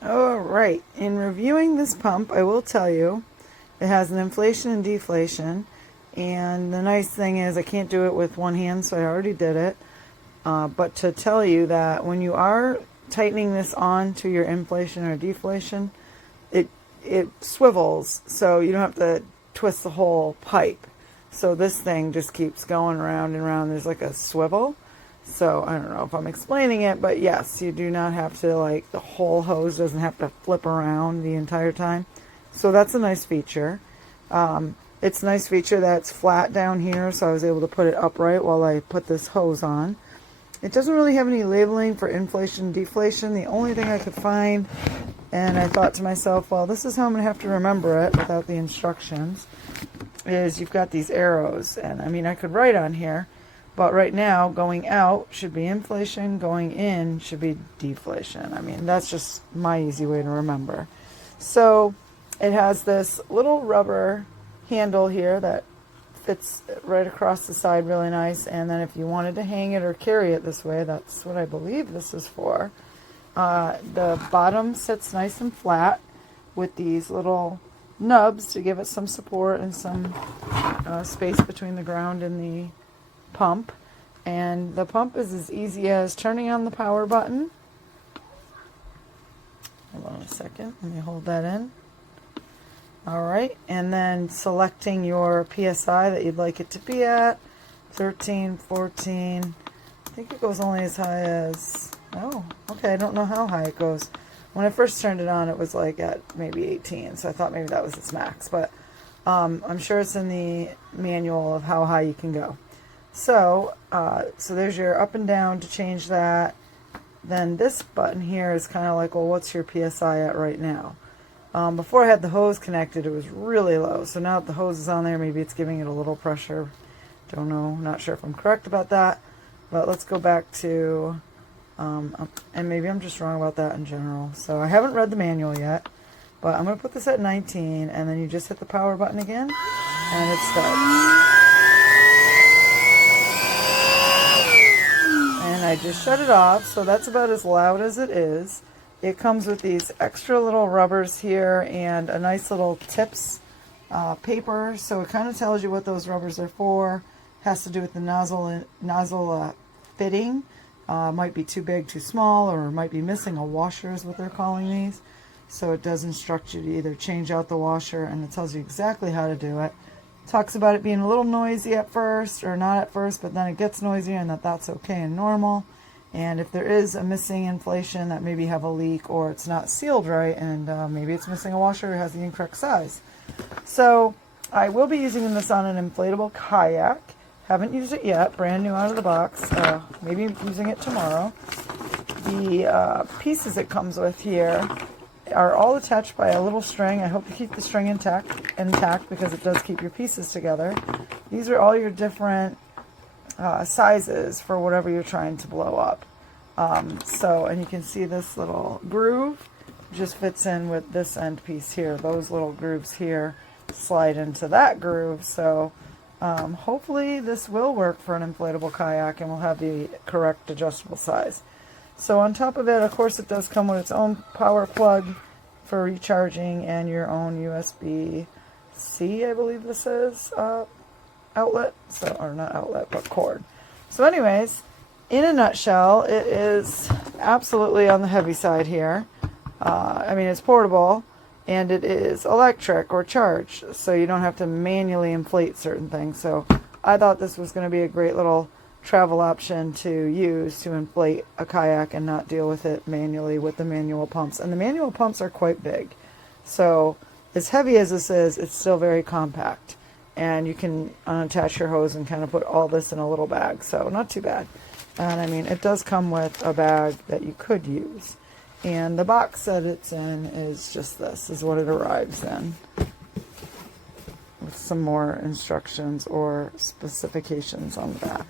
All right, in reviewing this pump, I will tell you it has an inflation and deflation, and the nice thing is I can't do it with one hand, so I already did it. But to tell you that when you are tightening this on to your inflation or deflation, it swivels, so you don't have to twist the whole pipe. So this thing just keeps going around and around. There's like a swivel. So I don't know if I'm explaining it, but yes, you do not have to, like, the whole hose doesn't have to flip around the entire time. So that's a nice feature. It's a nice feature that it's flat down here, so I was able to put it upright while I put this hose on. It doesn't really have any labeling for inflation and deflation. The only thing I could find, and I thought to myself, well, this is how I'm going to have to remember it without the instructions, is you've got these arrows. And I mean, I could write on here, but right now going out should be inflation, going in should be deflation. I mean, that's just my easy way to remember. So it has this little rubber handle here that fits right across the side really nice, and then if you wanted to hang it or carry it this way, that's what I believe this is for. The bottom sits nice and flat with these little nubs to give it some support and some space between the ground and the pump. And the pump is as easy as turning on the power button. Hold on a second, let me hold that in. Alright, and then selecting your PSI that you'd like it to be at. 13, 14, I think it goes only as high as, oh, okay, I don't know how high it goes. When I first turned it on, it was like at maybe 18, so I thought maybe that was its max, but I'm sure it's in the manual of how high you can go. So, so there's your up and down to change that. Then this button here is kind of like, well, what's your PSI at right now? Before I had the hose connected, it was really low. So now that the hose is on there, maybe it's giving it a little pressure. Don't know, not sure if I'm correct about that. But let's go back to, and maybe I'm just wrong about that in general. So I haven't read the manual yet, but I'm going to put this at 19, and then you just hit the power button again, and it starts. And I just shut it off, so that's about as loud as it is. It comes with these extra little rubbers here and a nice little tips paper, so it kind of tells you what those rubbers are for. Has to do with the nozzle fitting. Might be too big, too small, or might be missing a washer is what they're calling these. So it does instruct you to either change out the washer, and it tells you exactly how to do it. Talks about it being a little noisy at first, or not at first, but then it gets noisier, and that's okay and normal. And if there is a missing inflation, that maybe have a leak or it's not sealed right, and maybe it's missing a washer or has the incorrect size. So I will be using this on an inflatable kayak. Haven't used it yet, brand new out of the box. Maybe using it tomorrow. The pieces it comes with here are all attached by a little string. I hope to keep the string intact because it does keep your pieces together. These are all your different sizes for whatever you're trying to blow up. And you can see this little groove just fits in with this end piece here. Those little grooves here slide into that groove. So hopefully this will work for an inflatable kayak and will have the correct adjustable size. So on top of it, of course, it does come with its own power plug for recharging and your own USB-C, I believe this is, outlet, so, or not outlet, but cord. So anyways, in a nutshell, it is absolutely on the heavy side here. I mean, it's portable, and it is electric or charged, so you don't have to manually inflate certain things. So I thought this was going to be a great little travel option to use to inflate a kayak and not deal with it manually with the manual pumps. And the manual pumps are quite big. So as heavy as this is, it's still very compact. And you can unattach your hose and kind of put all this in a little bag. So not too bad. And I mean, it does come with a bag that you could use. And the box that it's in is just this, is what it arrives in. With some more instructions or specifications on the back.